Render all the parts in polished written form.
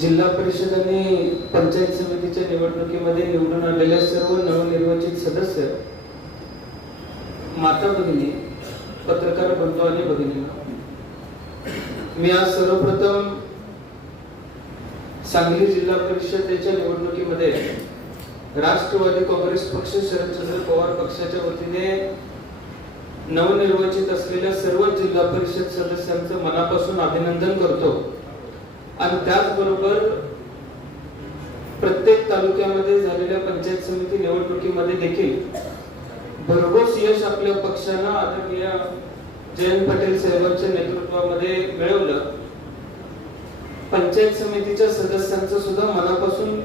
जिल्हा परिषद आणि पंचायत समितीच्या निवडणुकीमध्ये निवडून आलेल्या सर्व नवनिर्वाचित सदस्य, माता भगिनी, पत्रकार बंधू आणि भगिनी, मी आज सर्वप्रथम सांगली जिल्हा परिषदेच्या निवडणुकीमध्ये राष्ट्रवादी काँग्रेस पक्ष, शरदचंद्र पवार पक्षाच्या वतीने नवनिर्वाचित असलेल्या सर्व जिल्हा परिषद सदस्यांचं मनापासून अभिनंदन करतो आणि त्याचबरोबर प्रत्येक तालुक्यामध्ये झालेल्या पंचायत समिती निवडणुकीमध्ये देखील भरघोस यश आपल्या पक्षानं आदरणीय जयंत पाटील साहेबांच्या नेतृत्वामध्ये मिळवलं. पंचायत समितीच्या सदस्यांचं सुद्धा मनापासून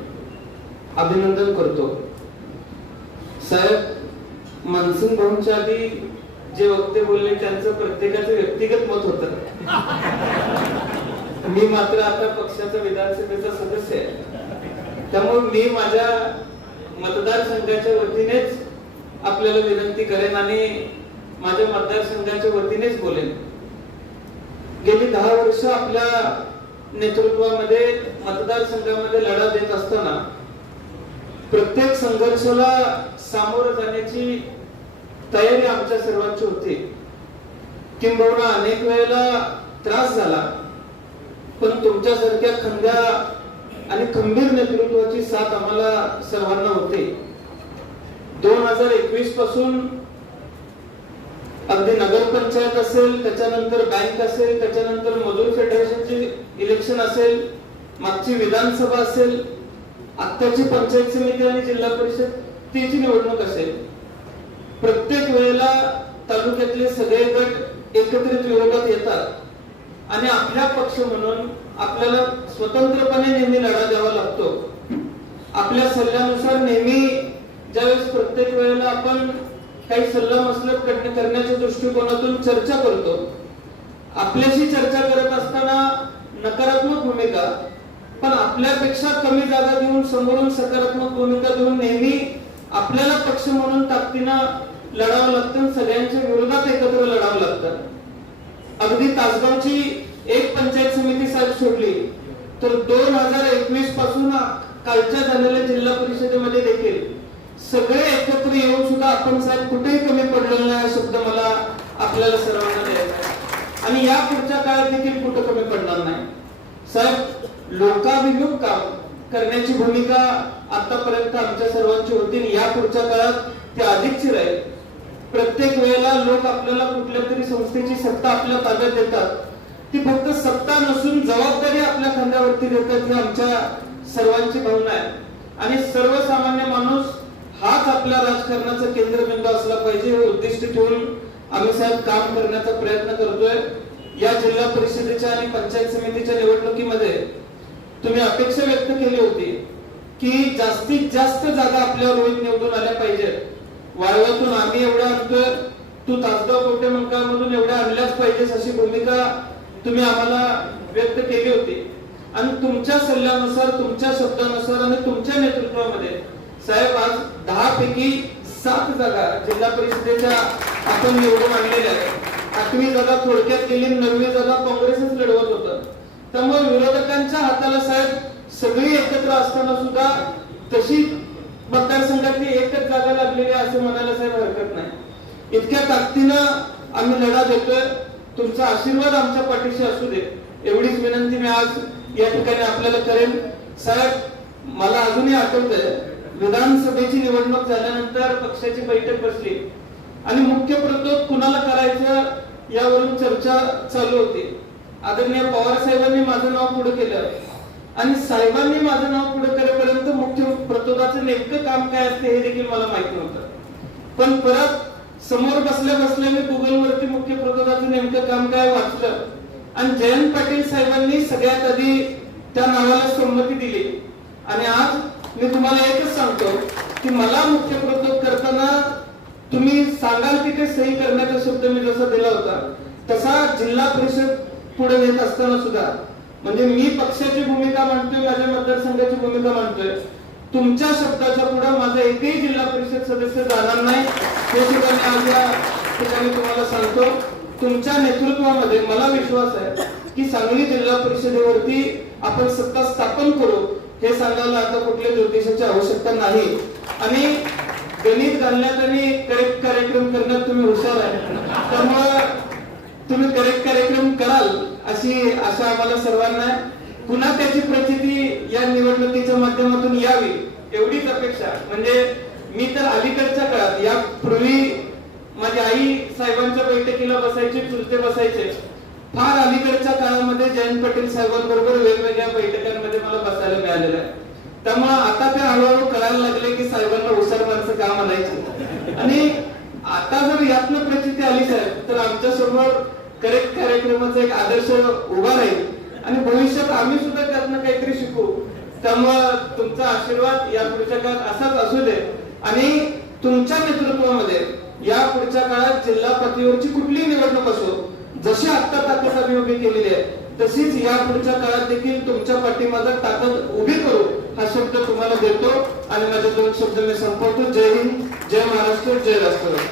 अभिनंदन करतो. साहेब, मानसिंग भाऊंच्या आधी जे वक्ते बोलले त्यांचं प्रत्येकाचं व्यक्तिगत मत होतं. मी मात्र आता पक्षाचा विधानसभेचा सदस्य आहे, त्यामुळे मी माझ्या मतदारसंघाच्या वतीनेच आपल्याला विनंती करेन आणि माझ्या मतदारसंघाच्या वतीनेच बोलेन. गेली 10 वर्ष आपल्या नेतृत्वामध्ये मतदारसंघामध्ये लढा देत असताना प्रत्येक संघर्षाला सामोरं जाण्याची तयारी आमच्या सर्वांची होती. किंबहुना अनेक वेळेला त्रास झाला, पण तुमच्यासारख्या खंद्या आणि खंबीर नेतृत्वाची साथ आम्हाला सर्वांना होते. 2021 पासून अगदी नगरपंचायत असेल, त्याच्यानंतर बँक असेल, त्याच्यानंतर मजूर फेडरेशनची इलेक्शन असेल, मागची विधानसभा असेल, आत्ताची पंचायत समिती आणि जिल्हा परिषद तिची निवडणूक असेल, प्रत्येक वेळेला तालुक्यातले सगळे गट एकत्रित विरोधात येतात आणि आपल्या पक्ष म्हणून आपल्याला स्वतंत्रपणे नेहमी लढा द्यावा लागतो. आपल्या सल्ल्यानुसार नेहमी ज्यावेळेस प्रत्येक वेळेला आपण काही सल्ला मसलत करण्याच्या दृष्टिकोनातून चर्चा करतो, आपल्याशी चर्चा करत असताना नकारात्मक भूमिका, पण आपल्यापेक्षा कमी जागा देऊन समोरून सकारात्मक भूमिका देऊन नेहमी आपल्याला पक्ष म्हणून ताकदीनं लढावं लागतं, सगळ्यांच्या विरोधात एकत्र लढावं लागतं. अगदी तासगावची एक पंचायत समिती साहेब सोडली तर 2021 पासून कालच्या झालेल्या जिल्हा परिषदेमध्ये देखील सगळे एकत्र येऊन सुद्धा आपण साहेब कुठेही कमी पडलेला नाही हा शब्द मला आपल्याला सर्वांना द्यायचा आहे आणि या पुढच्या काळात देखील कुठं कमी पडणार नाही. साहेब, लोकाभिमुख काम करण्याची भूमिका आतापर्यंत आमच्या सर्वांची होती आणि या पुढच्या काळात ते अधिकची राहील. प्रत्येक वेळेला लोक आपल्याला कुठल्या तरी संस्थेची सत्ता आपल्या ताब्यात देतात, ती फक्त सत्ता नसून जबाबदारी आपल्या खांद्यावरती देतात, ही आमच्या सर्वांची भावना आहे आणि सर्वसामान्य माणूस हाच आपल्या राजकारणाचा केंद्रबिंदू असला पाहिजे हे उद्दिष्ट ठेवून आम्ही साहेब काम करण्याचा प्रयत्न करतोय. या जिल्हा परिषदेच्या आणि पंचायत समितीच्या निवडणुकीमध्ये तुम्ही अपेक्षा व्यक्त केली होती की जास्तीत जास्त जागा आपल्यावर रोज निवडून आल्या पाहिजेत. वाळव्यातून आम्ही एवढ्या आणतोय, तू तासगाव कोटेमंकाळमधून एवढ्या आणल्याच पाहिजेस अशी भूमिका तुम्ही आम्हाला व्यक्त केली होती आणि तुमच्या सल्ल्यानुसार, तुमच्या शब्दानुसार आणि तुमच्या नेतृत्वामध्ये साहेब आज 10 पैकी 7 जागा जिल्हा परिषदेच्या आपण निवडून आणलेल्या आहेत. 8वी जागा थोडक्यात गेली, 9वी जागा काँग्रेसच लढवत होतं. त्यामुळे विरोधकांच्या हाताला साहेब सगळी एकत्र असताना सुद्धा तशी मतदारसंघातली एकच जागा लागलेली असं म्हणायला साहेब हरकत नाही. इतक्या ताकदीनं आम्ही लढा देतोय. तुमचा आशीर्वाद आमच्या पाठीशी असू दे एवढीच विनंती मी आज या ठिकाणी आपल्याला करेन. साहेब, मला अजूनही आठवतंय विधानसभेची निवडणूक झाल्यानंतर पक्षाची बैठक बसली आणि मुख्य प्रतोद कुणाला करायचं यावरून चर्चा चालू होती. आदरणीय पवार साहेबांनी माझं नाव पुढे केलं आणि साहेबांनी माझं नाव पुढे करेपर्यंत मुख्य प्रतोदाचं नेमकं काम काय असते हे देखील मला माहिती नव्हतं. पण परत समोर बसल्या बसल्या मी गुगल वरती मुख्य प्रतोदाचं नेमकं काम काय वाचलं आणि जयंत पाटील साहेबांनी सगळ्यात आधी त्या नावाला संमती दिली आणि आज मी तुम्हाला एकच सांगतो की मला मुख्य प्रतोद करताना तुम्ही सांगाल की ते सही करण्याचा शब्द मी जसा दिला होता तसा जिल्हा परिषद पुढे नेत असताना सुद्धा म्हणजे मी पक्षाची भूमिका मांडतोय, माझ्या मतदारसंघाची भूमिका मांडतोय, तुमच्या शब्दाच्या पुढे माझा एकही जिल्हा परिषद सदस्य जाणार नाही हे सुद्धा मी आज या ठिकाणी तुम्हाला सांगतो. तुमच्या नेतृत्वामध्ये मला विश्वास आहे की सांगली जिल्हा परिषदेवरती आपण सत्ता स्थापन करू हे सांगायला आता कुठल्या ज्योतिषाची आवश्यकता नाही. आणि गणित घालण्यात आणि करेक्ट कार्यक्रम करण्यात तुम्ही हुशार आहे, त्यामुळे तुम्ही करेक्ट कार्यक्रम कराल अशी आशा आम्हाला सर्वांना आहे. पुन्हा त्याची प्रचिती या निवडणुकीच्या माध्यमातून यावी एवढीच अपेक्षा. म्हणजे मी तर अलीकडच्या काळात, यापूर्वी माझी आई साहेबांच्या बैठकीला बसायची, चुलते बसायचे. फार अलीकडच्या काळामध्ये जयंत पाटील साहेबांबरोबर वेगवेगळ्या बैठकांमध्ये मला बसायला मिळालेलं आहे. त्यामुळे आता ते हळूहळू कळायला लागले की साहेबांना हुशार माणसं का म्हणायचं. आणि आता जर यातनं प्रचिती आली साहेब तर आमच्या समोर करेक्ट कार्यक्रमाचा एक आदर्श उभा राहील आणि भविष्यात आम्ही सुद्धा त्यातनं काहीतरी शिकू. त्यामुळं तुमचा आशीर्वाद या पुढच्या काळात असाच असू दे आणि तुमच्या नेतृत्वामध्ये या पुढच्या काळात जिल्हा पातळीवरची कुठलीही निवडणूक असो, जशी आता ताकद आम्ही उभी केलेली आहे तशीच या पुढच्या काळात देखील तुमच्या पाठीमागे ताकद उभी करू हा शब्द तुम्हाला देतो आणि माझे दोन शब्द मी संपवतो. जय हिंद, जय महाराष्ट्र, जय राष्ट्र.